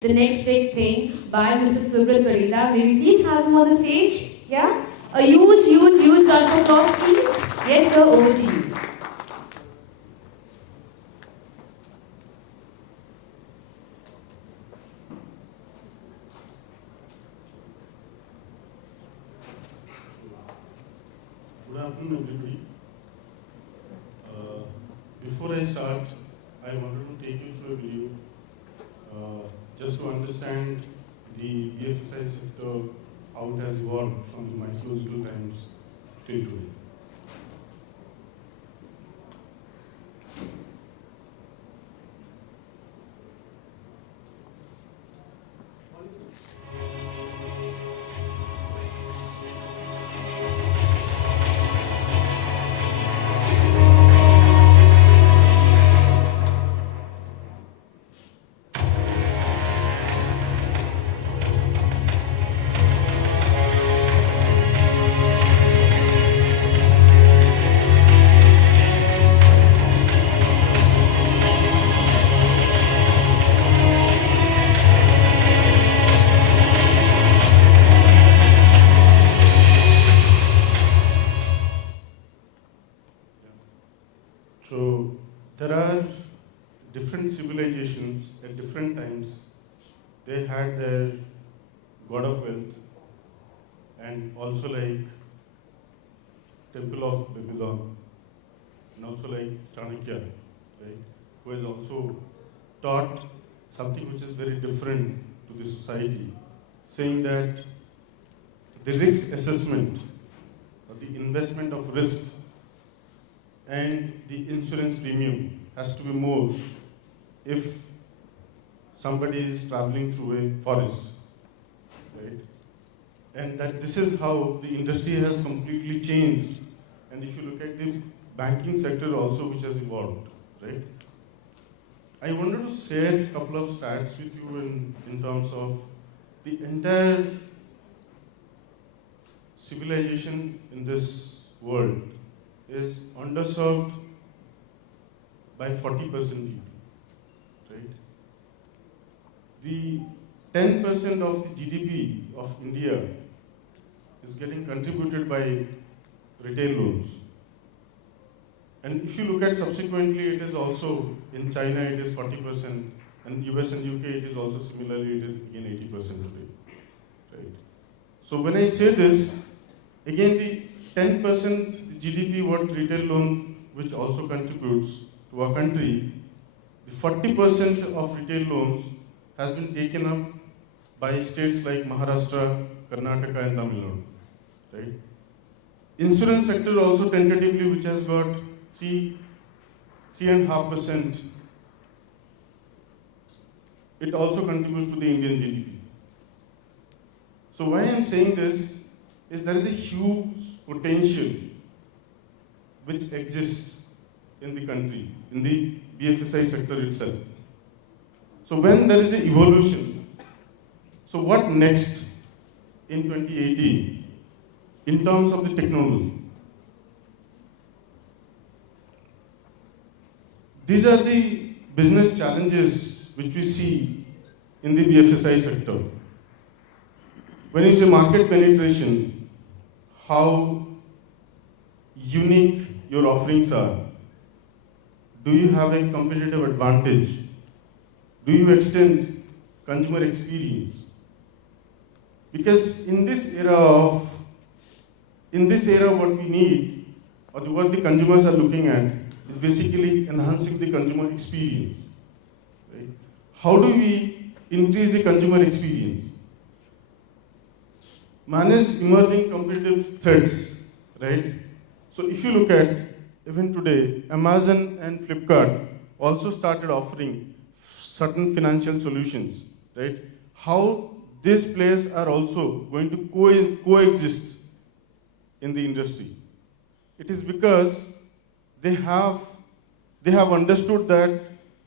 The next big thing by Mr. Subrat Parida. May we please have him on the stage? Yeah? A huge, huge, huge round of applause, please. Yes, sir, over to you. Good afternoon, everybody. Before I start, I wanted to take you through a video just to understand the BFSI sector, how it has evolved from the mythological times till today. So there are different civilizations at different times. They had their god of wealth and also like Temple of Babylon and also like Chanakya, right, who has also taught something which is very different to the society, saying that the risk assessment or the investment of risk and the insurance premium has to be more if somebody is traveling through a forest, right? And that this is how the industry has completely changed. And if you look at the banking sector also, which has evolved, right? I wanted to share a couple of stats with you in terms of the entire civilization in this world is underserved by 40% people, right? The 10% of the GDP of India is getting contributed by retail loans. And if you look at subsequently, it is also, in China it is 40%, and US and UK it is also similarly, it is again 80% today, right? So when I say this, again the 10% GDP what retail loan which also contributes to our country, the 40% of retail loans has been taken up by states like Maharashtra, Karnataka and Tamil Nadu, right? Insurance sector also tentatively which has got 3.5%, it also contributes to the Indian GDP. So why I am saying this is there is a huge potential which exists in the country, in the BFSI sector itself. So when there is an evolution, so what next in 2018 in terms of the technology? These are the business challenges which we see in the BFSI sector. When you say market penetration, how unique your offerings are. Do you have a competitive advantage? Do you extend consumer experience? Because in this era what we need, or what the consumers are looking at, is basically enhancing the consumer experience. Right? How do we increase the consumer experience? Manage emerging competitive threats, right? So if you look at, even today, Amazon and Flipkart also started offering certain financial solutions, right? How these players are also going to coexist in the industry. It is because they have understood that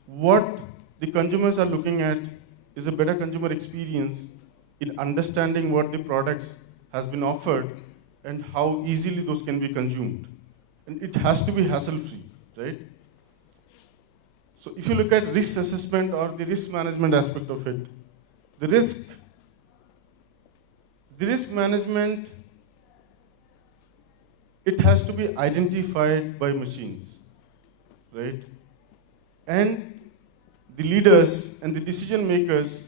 what the consumers are looking at is a better consumer experience in understanding what the products has been offered and how easily those can be consumed. And it has to be hassle-free, right? So if you look at risk assessment or the risk management aspect of it, the risk management, it has to be identified by machines, right? And the leaders and the decision makers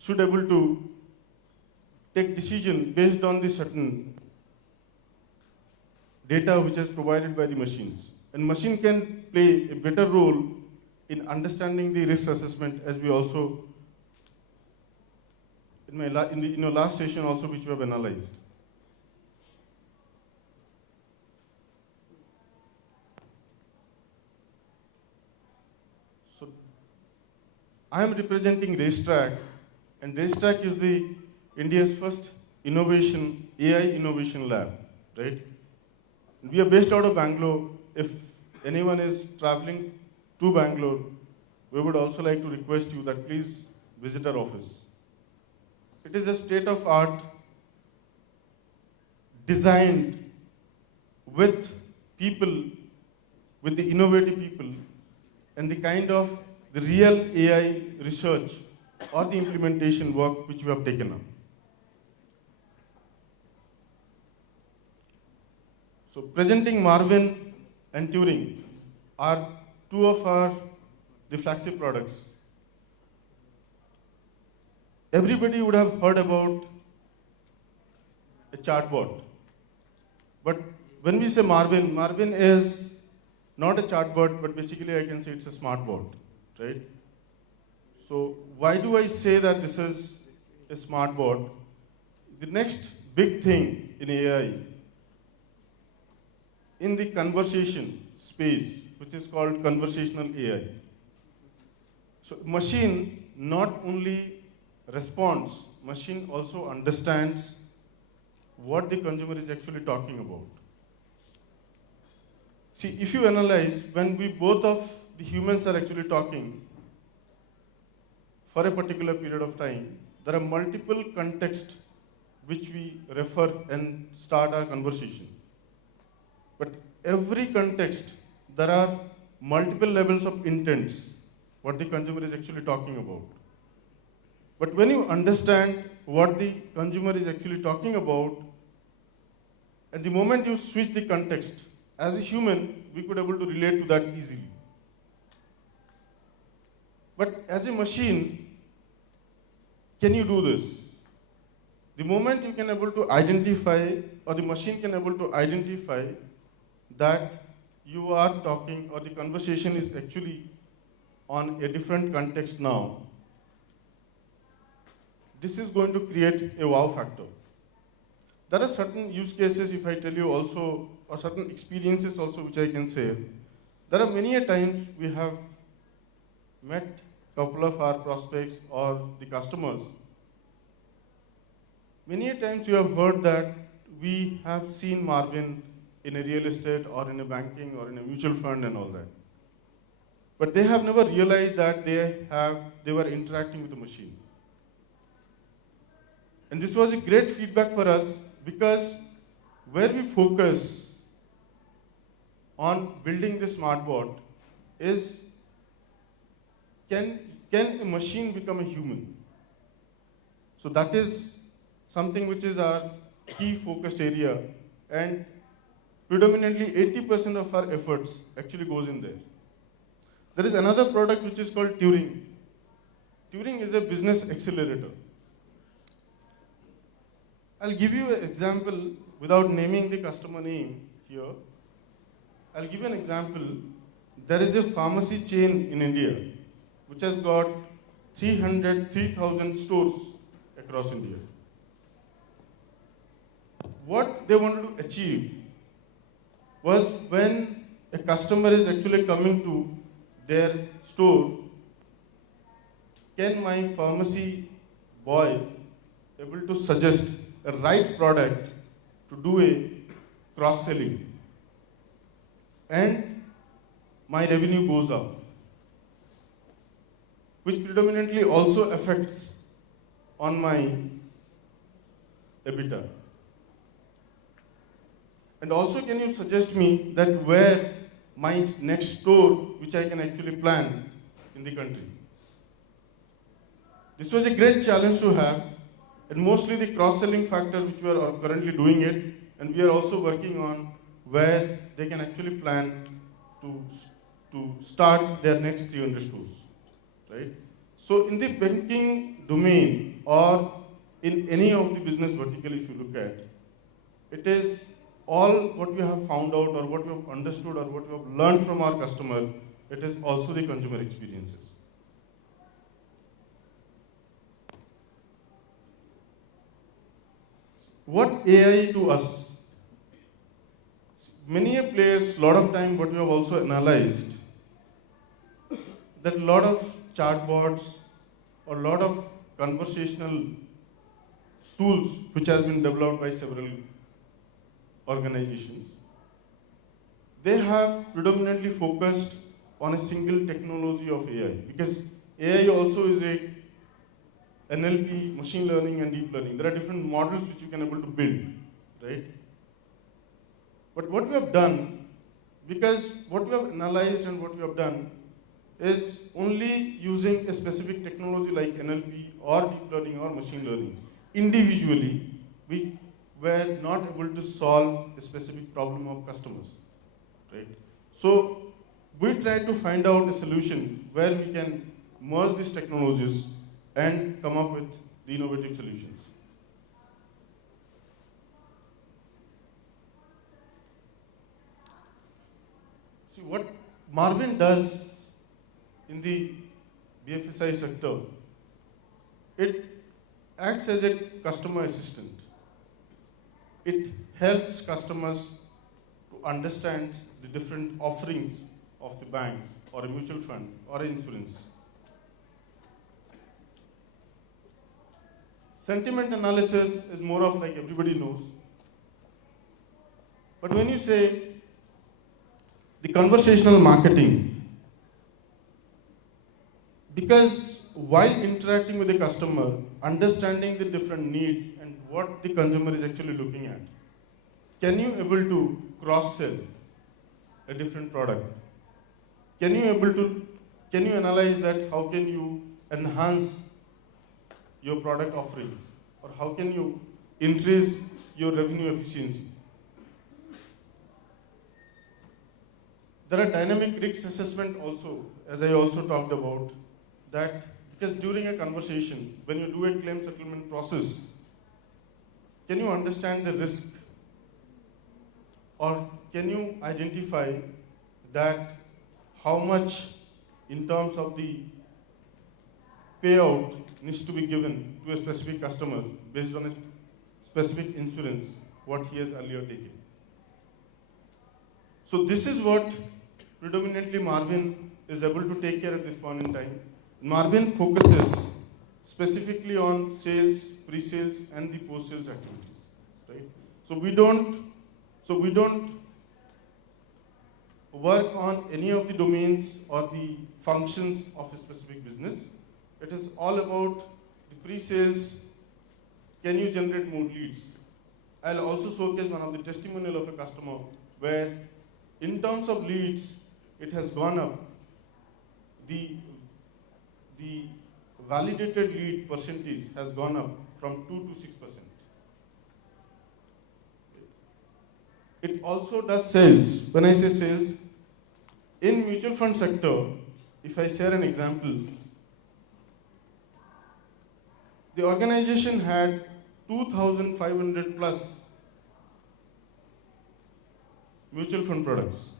should be able to take decision based on the certain data which is provided by the machines. And machine can play a better role in understanding the risk assessment, as we also, in your last session also, which we have analyzed. So, I am representing Racetrack, and Racetrack is the India's first innovation, AI innovation lab, right? We are based out of Bangalore. If anyone is traveling to Bangalore, we would also like to request you that please visit our office. It is a state-of-art designed with people, with the innovative people, and the kind of the real AI research or the implementation work which we have taken up. So presenting Marvin and Turing are two of the flagship products. Everybody would have heard about a chatbot. But when we say Marvin, Marvin is not a chatbot, but basically I can say it's a smart bot, right? So why do I say that this is a smart bot? The next big thing in AI, in the conversation space, which is called conversational AI. So machine not only responds, machine also understands what the consumer is actually talking about. See, if you analyze, when we both of the humans are actually talking for a particular period of time, there are multiple contexts which we refer and start our conversation. But every context, there are multiple levels of intents, what the consumer is actually talking about. But when you understand what the consumer is actually talking about, at the moment you switch the context, as a human, we could be able to relate to that easily. But as a machine, can you do this? The moment you can able to identify, or the machine can able to identify that you are talking, or the conversation is actually on a different context now, this is going to create a wow factor. There are certain use cases, if I tell you also, or certain experiences also which I can say. There are many a times we have met a couple of our prospects or the customers. Many a times you have heard that we have seen Marvin in a real estate or in a banking or in a mutual fund and all that. But they have never realized that they were interacting with the machine. And this was a great feedback for us, because where we focus on building the smart bot is, can a machine become a human? So that is something which is our key focused area, and predominantly 80% of our efforts actually goes in there. There is another product which is called Turing. Turing is a business accelerator. I'll give you an example without naming the customer name here. I'll give you an example. There is a pharmacy chain in India which has got 3,000 stores across India. What they wanted to achieve was, when a customer is actually coming to their store, can my pharmacy boy able to suggest a right product to do a cross-selling, and my revenue goes up, which predominantly also affects on my EBITDA. And also, can you suggest me that where my next store which I can actually plan in the country? This was a great challenge to have, and mostly the cross-selling factor which we are currently doing it, and we are also working on where they can actually plan to start their next 300 stores, right? So in the banking domain or in any of the business vertical, if you look at, it is all what we have found out or what we have understood or what we have learned from our customer, it is also the consumer experiences. What AI to us? Many players, lot of time what we have also analyzed, that a lot of chatbots or a lot of conversational tools which has been developed by several organizations, they have predominantly focused on a single technology of AI, because AI also is a NLP, machine learning and deep learning. There are different models which you can able to build, right? But what we have done, because what we have analyzed and what we have done is only using a specific technology like NLP or deep learning or machine learning. Individually, we were not able to solve a specific problem of customers, right? So we tried to find out a solution where we can merge these technologies and come up with the innovative solutions. See, what Marvin does in the BFSI sector, it acts as a customer assistant. It helps customers to understand the different offerings of the banks or a mutual fund or insurance. Sentiment analysis is more of like everybody knows. But when you say the conversational marketing, because while interacting with the customer, understanding the different needs and what the consumer is actually looking at, can you able to cross-sell a different product? Can you analyze that? How can you enhance your product offerings, or how can you increase your revenue efficiency? There are dynamic risk assessment also, as I also talked about, that because during a conversation, when you do a claim settlement process, can you understand the risk, or can you identify that how much in terms of the payout needs to be given to a specific customer based on a specific insurance what he has earlier taken. So this is what predominantly Marvin is able to take care at this point in time. Marvin focuses specifically on sales, pre-sales and the post-sales activities, right? So we don't work on any of the domains or the functions of a specific business. It is all about the pre-sales. Can you generate more leads? I'll also showcase one of the testimonial of a customer where in terms of leads, it has gone up. The validated lead percentage has gone up from 2 to 6%. It also does sales. When I say sales, in mutual fund sector, if I share an example, the organization had 2,500 plus mutual fund products.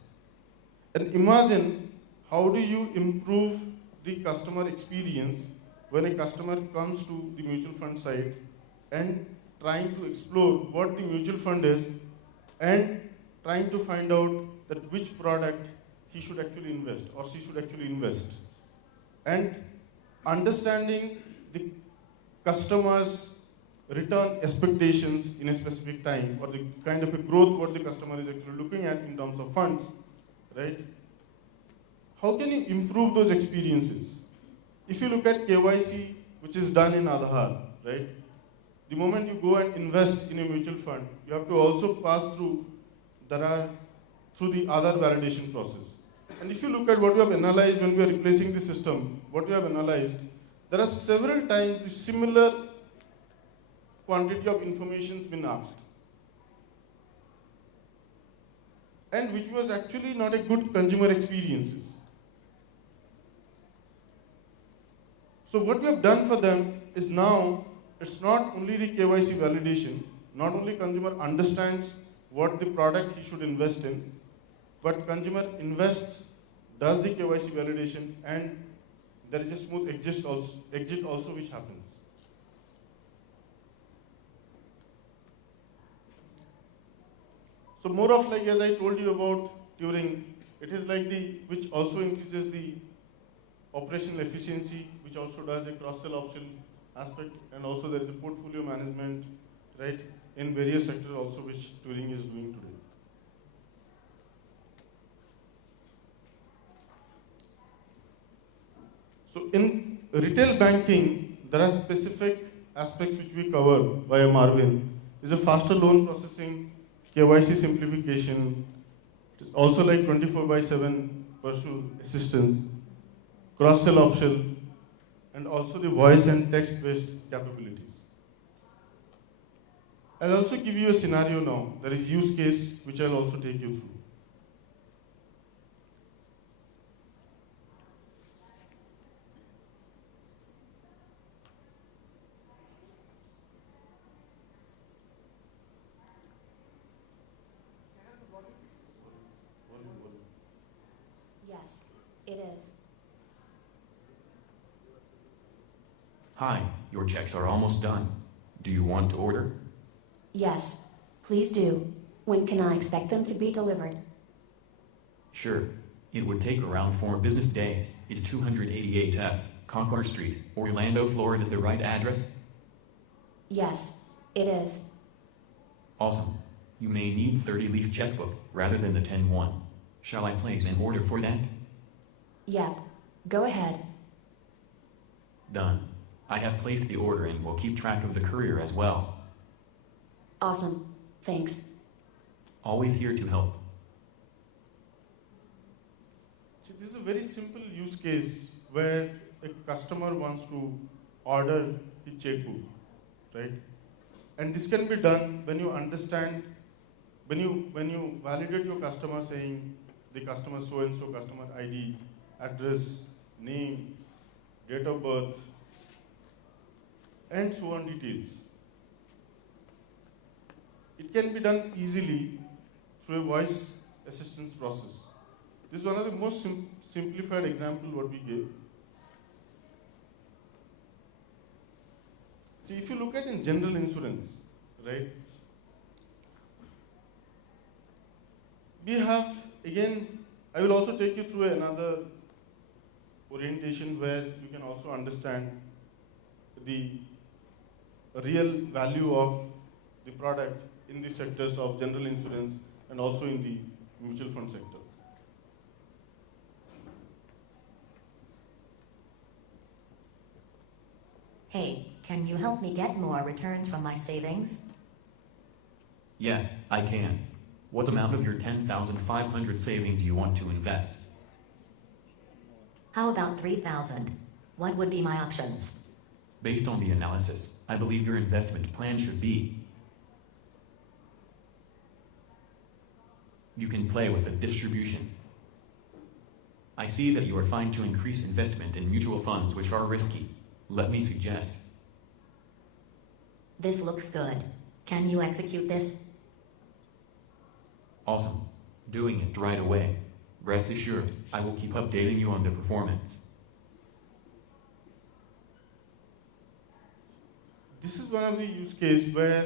And imagine how do you improve the customer experience when a customer comes to the mutual fund site and trying to explore what the mutual fund is and trying to find out that which product he should actually invest or she should actually invest. And understanding the customer's return expectations in a specific time or the kind of a growth what the customer is actually looking at in terms of funds, right? How can you improve those experiences? If you look at KYC, which is done in Aadhaar, right? The moment you go and invest in a mutual fund, you have to also pass through the Aadhaar validation process. And if you look at what we have analyzed when we are replacing the system, what we have analyzed, there are several times the similar quantity of information has been asked, and which was actually not a good consumer experiences. So what we have done for them is now, it's not only the KYC validation, not only consumer understands what the product he should invest in, but consumer invests, does the KYC validation, and there is a smooth exit also which happens. So more of like, as I told you about during, it is like which also increases the operational efficiency, which also does a cross-sell option aspect, and also there is a portfolio management, right, in various sectors also which Turing is doing today. So in retail banking, there are specific aspects which we cover by Marvin. Is a faster loan processing, KYC simplification, it is also like 24/7 personal assistance, cross-sell option, and also the voice and text-based capabilities. I'll also give you a scenario now. There is use case which I'll also take you through. Yes, it is. Hi, your checks are almost done. Do you want to order? Yes, please do. When can I expect them to be delivered? Sure. It would take around 4 business days. Is 288F, Concord Street, Orlando, Florida the right address? Yes, it is. Awesome. You may need 30-leaf checkbook rather than the 10-1. Shall I place an order for that? Yep, go ahead. Done. I have placed the order and will keep track of the courier as well. Awesome, thanks. Always here to help. So this is a very simple use case where a customer wants to order the checkbook, right? And this can be done when you understand, when you validate your customer saying the customer so-and-so, customer ID, address, name, date of birth, and so on details. It can be done easily through a voice assistance process. This is one of the most simplified example what we gave. See, if you look at in general insurance, right, we have, again, I will also take you through another orientation where you can also understand the real value of the product in the sectors of general insurance and also in the mutual fund sector. Hey, can you help me get more returns from my savings? Yeah, I can. What amount of your 10,500 savings do you want to invest? How about 3,000? What would be my options? Based on the analysis, I believe your investment plan should be: you can play with the distribution. I see that you are fine to increase investment in mutual funds which are risky. Let me suggest. This looks good. Can you execute this? Awesome. Doing it right away. Rest assured, I will keep updating you on the performance. This is one of the use cases where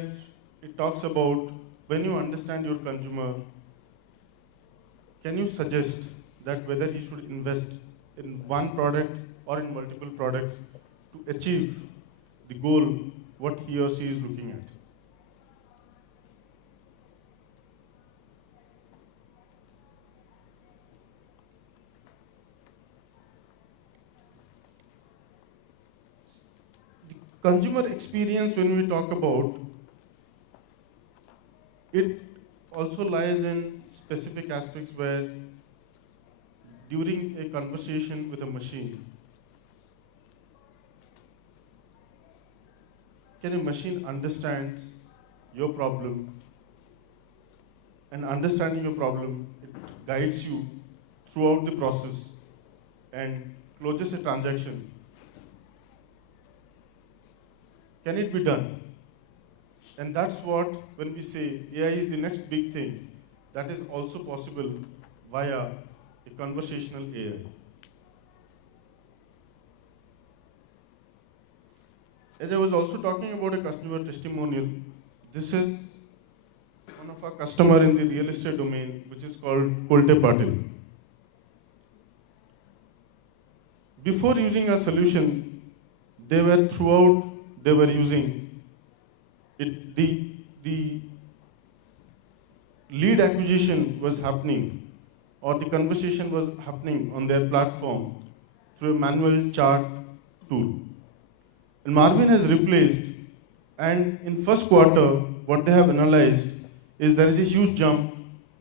it talks about when you understand your consumer, can you suggest that whether he should invest in one product or in multiple products to achieve the goal what he or she is looking at. The consumer experience, when we talk about, it also lies in specific aspects where during a conversation with a machine, can a machine understand your problem? And understanding your problem, it guides you throughout the process and closes a transaction. Can it be done? And that's what, when we say AI is the next big thing, that is also possible via a conversational AI. As I was also talking about a customer testimonial, this is one of our customers in the real estate domain, which is called Kolte Patil. Before using our solution, they were using it, the lead acquisition was happening, or the conversation was happening on their platform through a manual chart tool. And Marvin has replaced, and in first quarter, what they have analyzed is there is a huge jump,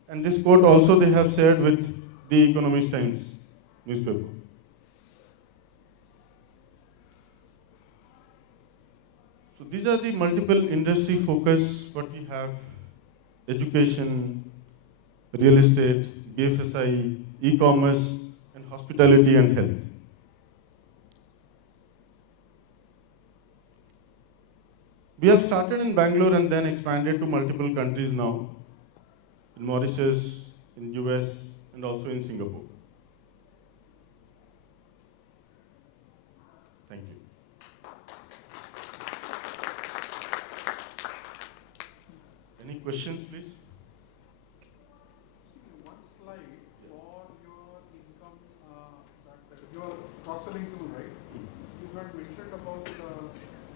and this quote also they have shared with the Economist Times newspaper. So these are the multiple industry focus what we have: education, real estate, BFSI, e-commerce, and hospitality and health. We have started in Bangalore and then expanded to multiple countries now, in Mauritius, in US, and also in Singapore. Thank you. Any questions, please? One slide for your income, your cross-selling tool, right? You had mentioned about,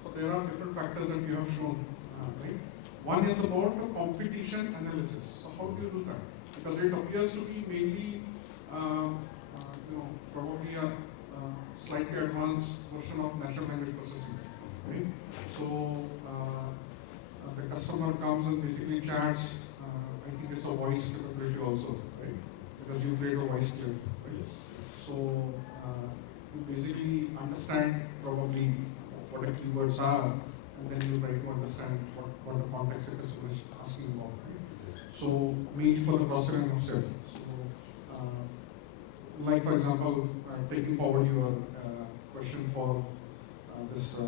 so there are different factors that you have shown, right? One is about the competition analysis. So how do you do that? Because it appears to be mainly, probably a slightly advanced version of natural language processing, right? So the customer comes and basically chats. I think it's a voice capability also, right? Because you create a voice clip, right? Yes. So you basically understand probably what the keywords are, and then you try to understand what the context the customer is asking about, right? So mainly for the processing of sale. So like for example, taking forward your question for this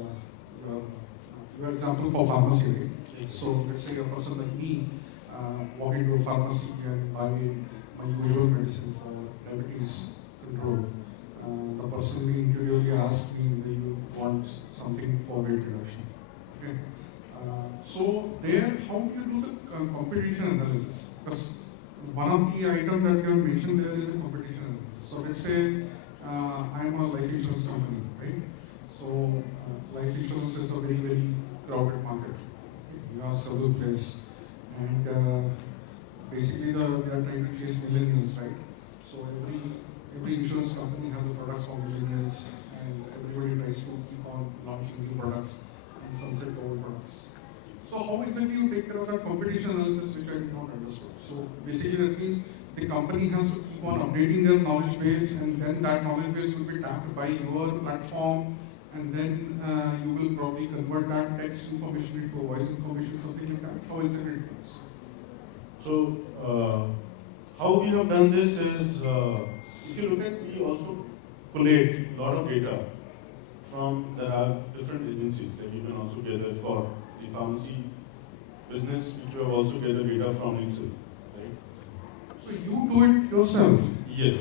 your example for pharmacy, right? So let's say a person like me walk into a pharmacy and buy my usual medicine for diabetes control. The person will intuitively ask me whether you want something for weight reduction. Okay. So there, how do you do the competition analysis? Because one of the items that you have mentioned there is a competition analysis. So let's say I am a life insurance company, right? So life insurance is a very, very crowded market. You have several players, and basically they are trying to chase millennials, right? So every insurance company has a product for millennials, and everybody tries to keep on launching new products and sunset old products. So how exactly you take care of that competition analysis, which I did not understand? So basically that means the company has to keep on updating their knowledge base, and then that knowledge base will be tapped by your platform, and then you will probably convert that text information into a voice information, something like that. How exactly it works? So how we have done this is, if you look at, we also collate a lot of data from, there are different agencies that you can also gather for the pharmacy business, which we have also gathered data from Nielsen, right? So you do it yourself? Yes.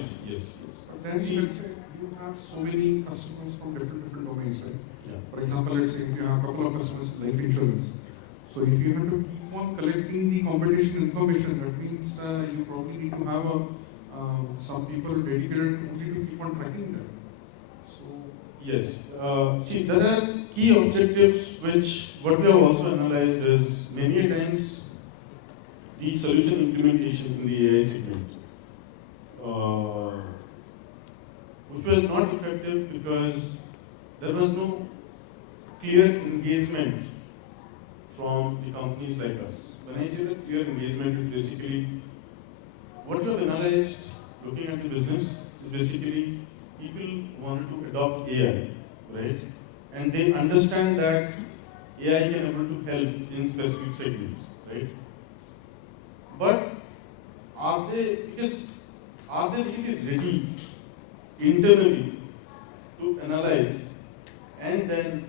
But then let's say you have so many customers from different domains, right? Yeah. For example, let's say if you have a couple of customers in life insurance. So if you have to keep on collecting the competition information, that means you probably need to have some people dedicated only to keep on tracking them. So Yes. See, there are key objectives which, what we have also analyzed is, many times the solution implementation in the AI segment, which was not effective because there was no clear engagement from the companies like us. When I say that clear engagement, is basically what you have analyzed looking at the business is basically people want to adopt AI, right? And they understand that AI can able to help in specific segments, right? But are they really ready internally to analyze and then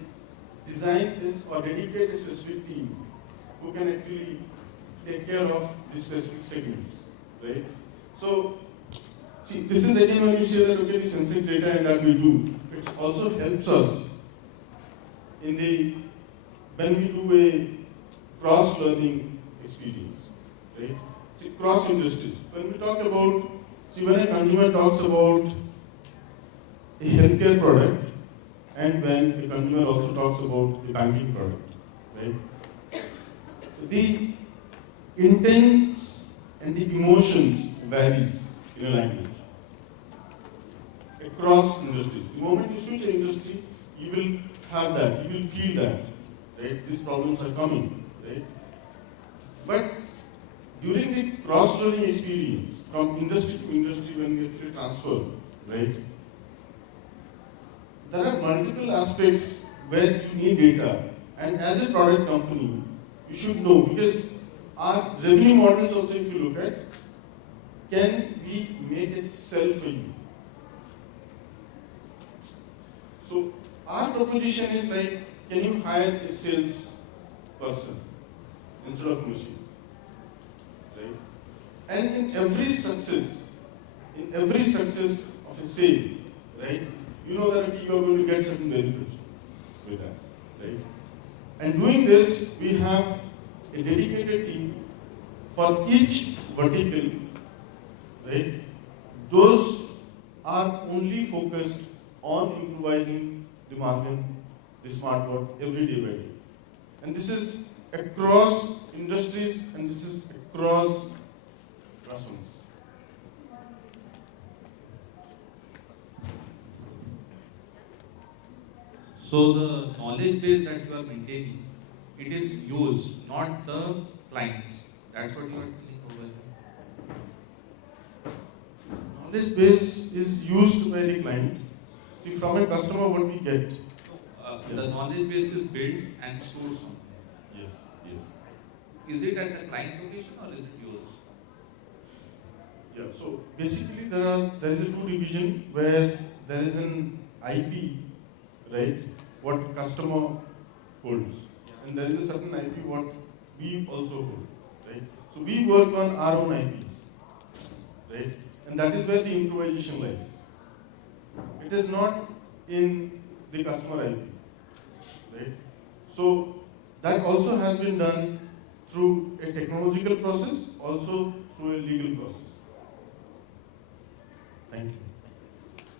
design this or dedicate a specific team who can actually take care of these specific segments, right? So, see, this is again when you say that, okay, the sensing data and that we do, it also helps us in when we do a cross-learning experience, right? See, cross-industries. When we talk about, when a consumer talks about a healthcare product, and when a consumer also talks about a banking product, right? The intents and the emotions varies in a language across industries. The moment you switch an industry, you will have that, you will feel that, right? These problems are coming, right? But during the cross-learning experience, from industry to industry, when we actually transfer, right? There are multiple aspects where you need data, and as a product company, you should know, because our revenue models also, if you look at, can we make a sell for you? So our proposition is like, can you hire a sales person instead of machine? Right? And in every success of a sale, right, you know that you are going to get certain benefits with that, right? And doing this, we have a dedicated team for each vertical, right? Those are only focused on improvising the margin, the smart work every day by day. And this is across industries and this is across customers. So the knowledge base that you are maintaining, it is used, not the clients. That's what you are telling over here. Knowledge base is used by the client. See, from a customer, what we get. The knowledge base is built and stored somewhere. Yes, yes. Is it at the client location or is it yours? Yeah. So basically, there is a two division where there is an IP, right? What customer holds, and there is a certain IP what we also hold, right? So we work on our own IPs, right? And that is where the improvisation lies. It is not in the customer IP, right? So that also has been done through a technological process, also through a legal process. Thank you.